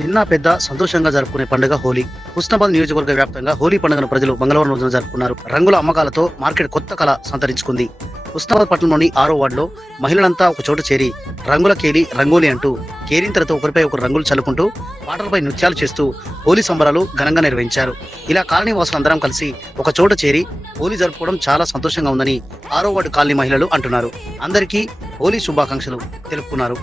చిన్న పెద్ద సంతోషంగా జరుపుకునే పండుగ హోలీ. హుస్నాబాద్ నియోజకవర్గ వ్యాప్తంగా హోలీ పండుగను ప్రజలు మంగళవారం రోజున జరుపుకున్నారు. రంగుల అమ్మకాలతో మార్కెట్ కొత్త కళ సంతరించుకుంది. హుస్నాబాద్ పట్టణంలోని 6వ వార్డులో మహిళలంతా ఒక చోట చేరి రంగుల కేలి రంగోలీ అంటూ కేరింతలతో ఒకరిపై ఒకరు రంగులు చల్లుకుంటూ పాటలపై నృత్యాలు చేస్తూ హోలీ సంబరాలు ఘనంగా నిర్వహించారు. ఇలా కాలనీ వాసులందరం కలిసి ఒక చోట చేరి హోలీ జరుపుకోవడం చాలా సంతోషంగా ఉందని 6వ వార్డు కాలనీ మహిళలు అంటున్నారు. అందరికీ హోలీ శుభాకాంక్షలు తెలుపుకున్నారు.